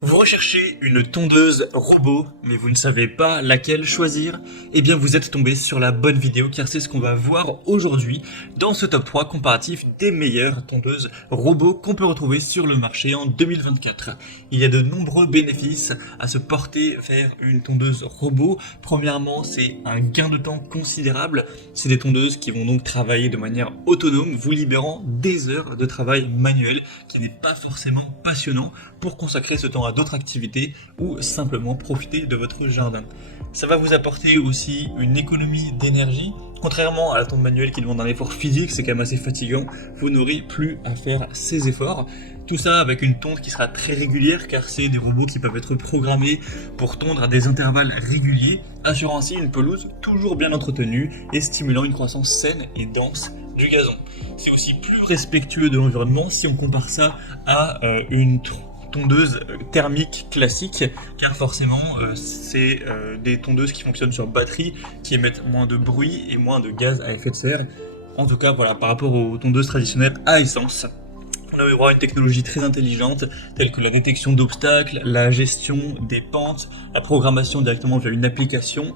Vous recherchez une tondeuse robot, mais vous ne savez pas laquelle choisir? Eh bien vous êtes tombé sur la bonne vidéo car c'est ce qu'on va voir aujourd'hui dans ce top 3 comparatif des meilleures tondeuses robots qu'on peut retrouver sur le marché en 2024. Il y a de nombreux bénéfices à se porter vers une tondeuse robot. Premièrement, c'est un gain de temps considérable. C'est des tondeuses qui vont donc travailler de manière autonome, vous libérant des heures de travail manuel qui n'est pas forcément passionnant pour consacrer ce temps à d'autres activités ou simplement profiter de votre jardin. Ça va vous apporter aussi une économie d'énergie. Contrairement à la tonde manuelle qui demande un effort physique, c'est quand même assez fatigant, vous n'aurez plus à faire ces efforts. Tout ça avec une tonde qui sera très régulière car c'est des robots qui peuvent être programmés pour tondre à des intervalles réguliers, assurant ainsi une pelouse toujours bien entretenue et stimulant une croissance saine et dense du gazon. C'est aussi plus respectueux de l'environnement si on compare ça à une tondeuse thermique classique, car forcément c'est des tondeuses qui fonctionnent sur batterie, qui émettent moins de bruit et moins de gaz à effet de serre. En tout cas, voilà, par rapport aux tondeuses traditionnelles à essence, on a eu droit à une technologie très intelligente, telle que la détection d'obstacles, la gestion des pentes, la programmation directement via une application.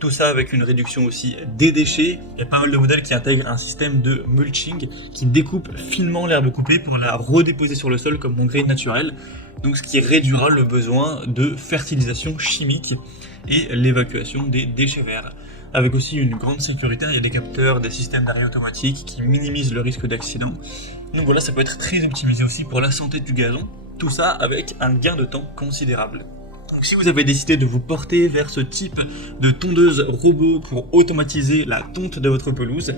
Tout ça avec une réduction aussi des déchets. Il y a pas mal de modèles qui intègrent un système de mulching qui découpe finement l'herbe coupée pour la redéposer sur le sol comme engrais naturel. Donc ce qui réduira le besoin de fertilisation chimique et l'évacuation des déchets verts. Avec aussi une grande sécurité, il y a des capteurs, des systèmes d'arrêt automatique qui minimisent le risque d'accident. Donc voilà, ça peut être très optimisé aussi pour la santé du gazon. Tout ça avec un gain de temps considérable. Donc si vous avez décidé de vous porter vers ce type de tondeuse robot pour automatiser la tonte de votre pelouse,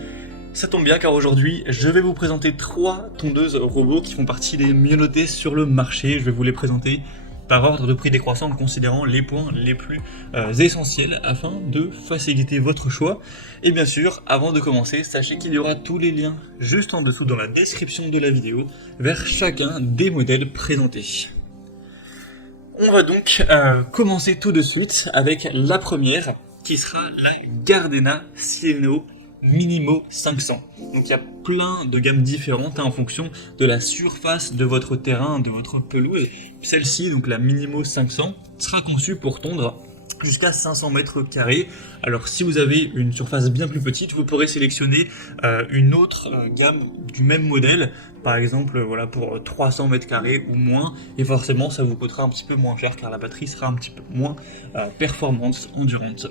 ça tombe bien car aujourd'hui je vais vous présenter 3 tondeuses robots qui font partie des mieux notées sur le marché. Je vais vous les présenter par ordre de prix décroissant en considérant les points les plus essentiels afin de faciliter votre choix. Et bien sûr, avant de commencer, sachez qu'il y aura tous les liens juste en dessous dans la description de la vidéo vers chacun des modèles présentés. On va donc commencer tout de suite avec la première qui sera la Gardena Sieno Minimo 500. Donc il y a plein de gammes différentes en fonction de la surface de votre terrain, de votre pelouse. Celle-ci, donc la Minimo 500, sera conçue pour tondre jusqu'à 500 mètres carrés. Alors si vous avez une surface bien plus petite, vous pourrez sélectionner une autre gamme du même modèle, par exemple voilà, pour 300 mètres carrés ou moins, et forcément ça vous coûtera un petit peu moins cher car la batterie sera un petit peu moins performante, endurante.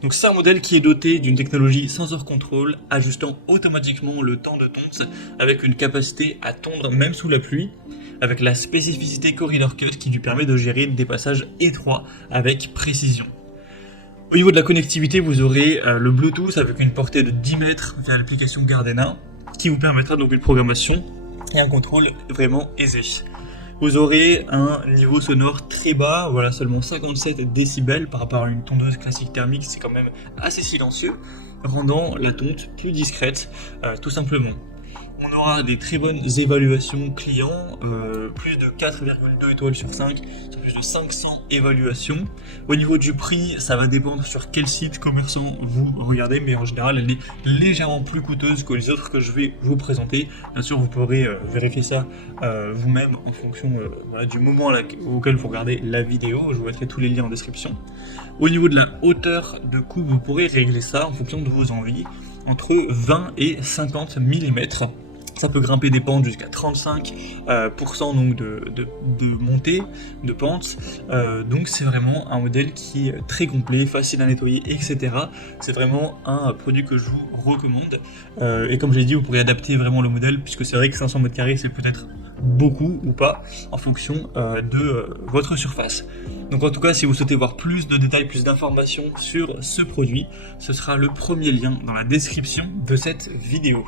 Donc c'est un modèle qui est doté d'une technologie sensor control, ajustant automatiquement le temps de tonte avec une capacité à tondre même sous la pluie, avec la spécificité Corridor Cut qui lui permet de gérer des passages étroits avec précision. Au niveau de la connectivité, vous aurez le Bluetooth avec une portée de 10 mètres via l'application Gardena qui vous permettra donc une programmation et un contrôle vraiment aisé. Vous aurez un niveau sonore très bas, voilà, seulement 57 décibels par rapport à une tondeuse classique thermique, c'est quand même assez silencieux, rendant la tonte plus discrète tout simplement. On aura des très bonnes évaluations clients, plus de 4,2 étoiles sur 5, sur plus de 500 évaluations. Au niveau du prix, ça va dépendre sur quel site commerçant vous regardez, mais en général, elle est légèrement plus coûteuse que les autres que je vais vous présenter. Bien sûr, vous pourrez vérifier ça vous-même en fonction voilà, du moment auquel vous regardez la vidéo. Je vous mettrai tous les liens en description. Au niveau de la hauteur de coupe, vous pourrez régler ça en fonction de vos envies, entre 20 et 50 mm. Ça peut grimper des pentes jusqu'à 35% donc de montée, de pente. Donc c'est vraiment un modèle qui est très complet, facile à nettoyer, etc. C'est vraiment un produit que je vous recommande. Et comme je l'ai dit, vous pourrez adapter vraiment le modèle, puisque c'est vrai que 500 m² c'est peut-être beaucoup ou pas, en fonction de votre surface. Donc en tout cas, si vous souhaitez voir plus de détails, plus d'informations sur ce produit, ce sera le premier lien dans la description de cette vidéo.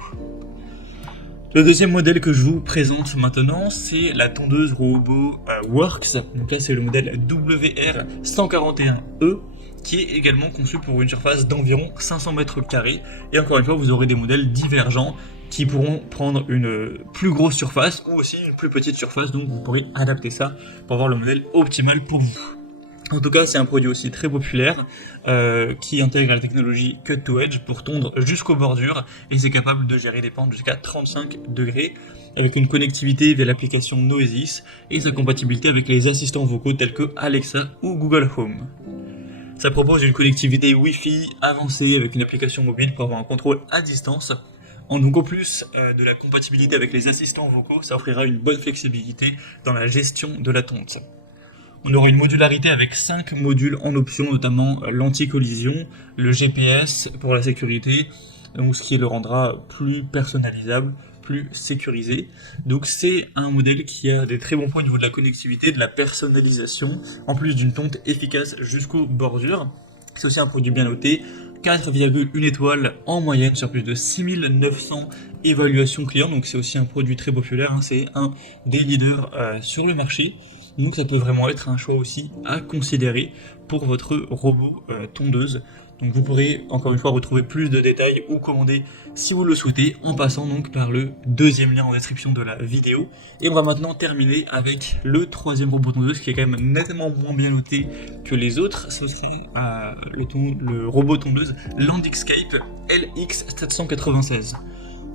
Le deuxième modèle que je vous présente maintenant, c'est la tondeuse robot Works. Donc là, c'est le modèle WR141E qui est également conçu pour une surface d'environ 500 m². Et encore une fois, vous aurez des modèles divergents qui pourront prendre une plus grosse surface ou aussi une plus petite surface. Donc vous pourrez adapter ça pour avoir le modèle optimal pour vous. En tout cas, c'est un produit aussi très populaire qui intègre la technologie Cut to Edge pour tondre jusqu'aux bordures et c'est capable de gérer des pentes jusqu'à 35 degrés avec une connectivité via l'application Noesis et sa compatibilité avec les assistants vocaux tels que Alexa ou Google Home. Ça propose une connectivité Wi-Fi avancée avec une application mobile pour avoir un contrôle à distance. Donc en plus de la compatibilité avec les assistants vocaux, ça offrira une bonne flexibilité dans la gestion de la tonte. On aura une modularité avec 5 modules en option, notamment l'anti-collision, le GPS pour la sécurité, donc ce qui le rendra plus personnalisable, plus sécurisé. Donc c'est un modèle qui a des très bons points au niveau de la connectivité, de la personnalisation, en plus d'une tonte efficace jusqu'aux bordures. C'est aussi un produit bien noté, 4,1 étoiles en moyenne sur plus de 6900 évaluations clients, donc c'est aussi un produit très populaire, c'est un des leaders sur le marché. Donc ça peut vraiment être un choix aussi à considérer pour votre robot tondeuse. Donc vous pourrez encore une fois retrouver plus de détails ou commander si vous le souhaitez en passant donc par le deuxième lien en description de la vidéo. Et on va maintenant terminer avec le troisième robot tondeuse qui est quand même nettement moins bien noté que les autres. Ce serait le robot tondeuse Landscape LX796.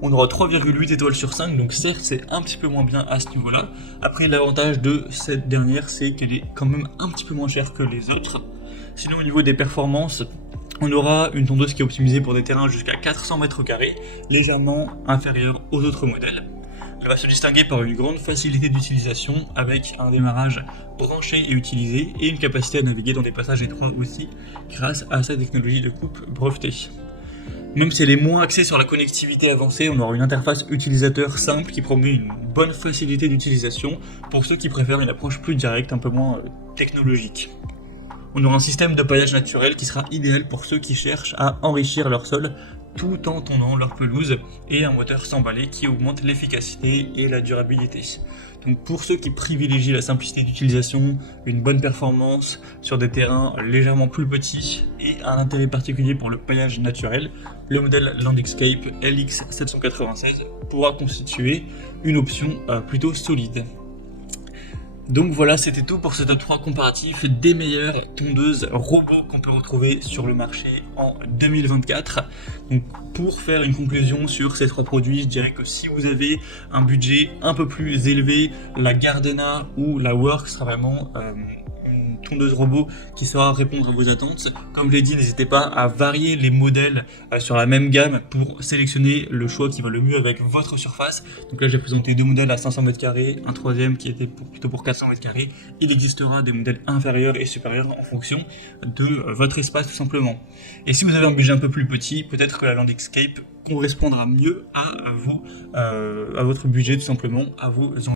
On aura 3,8 étoiles sur 5, donc certes c'est un petit peu moins bien à ce niveau-là. Après l'avantage de cette dernière, c'est qu'elle est quand même un petit peu moins chère que les autres. Sinon au niveau des performances, on aura une tondeuse qui est optimisée pour des terrains jusqu'à 400 mètres carrés, légèrement inférieure aux autres modèles. Elle va se distinguer par une grande facilité d'utilisation avec un démarrage branché et utilisé et une capacité à naviguer dans des passages étroits aussi grâce à sa technologie de coupe brevetée. Même si elle est moins axée sur la connectivité avancée, on aura une interface utilisateur simple qui promet une bonne facilité d'utilisation pour ceux qui préfèrent une approche plus directe, un peu moins technologique. On aura un système de paillage naturel qui sera idéal pour ceux qui cherchent à enrichir leur sol tout en tondant leur pelouse et un moteur sans balai qui augmente l'efficacité et la durabilité. Donc pour ceux qui privilégient la simplicité d'utilisation, une bonne performance sur des terrains légèrement plus petits et un intérêt particulier pour le paillage naturel, le modèle Landscape LX796 pourra constituer une option plutôt solide. Donc voilà, c'était tout pour ce top 3 comparatif des meilleures tondeuses robots qu'on peut retrouver sur le marché en 2024. Donc pour faire une conclusion sur ces 3 produits, je dirais que si vous avez un budget un peu plus élevé, la Gardena ou la Work sera vraiment une tondeuse robot qui saura répondre à vos attentes. Comme je l'ai dit, n'hésitez pas à varier les modèles sur la même gamme pour sélectionner le choix qui va le mieux avec votre surface. Donc là j'ai présenté 2 modèles à 500 m², un troisième qui était plutôt pour 400 m². Il existera des modèles inférieurs et supérieurs en fonction de votre espace tout simplement. Et si vous avez un budget un peu plus petit, peut-être que la Landscape correspondra mieux à votre budget tout simplement, à vos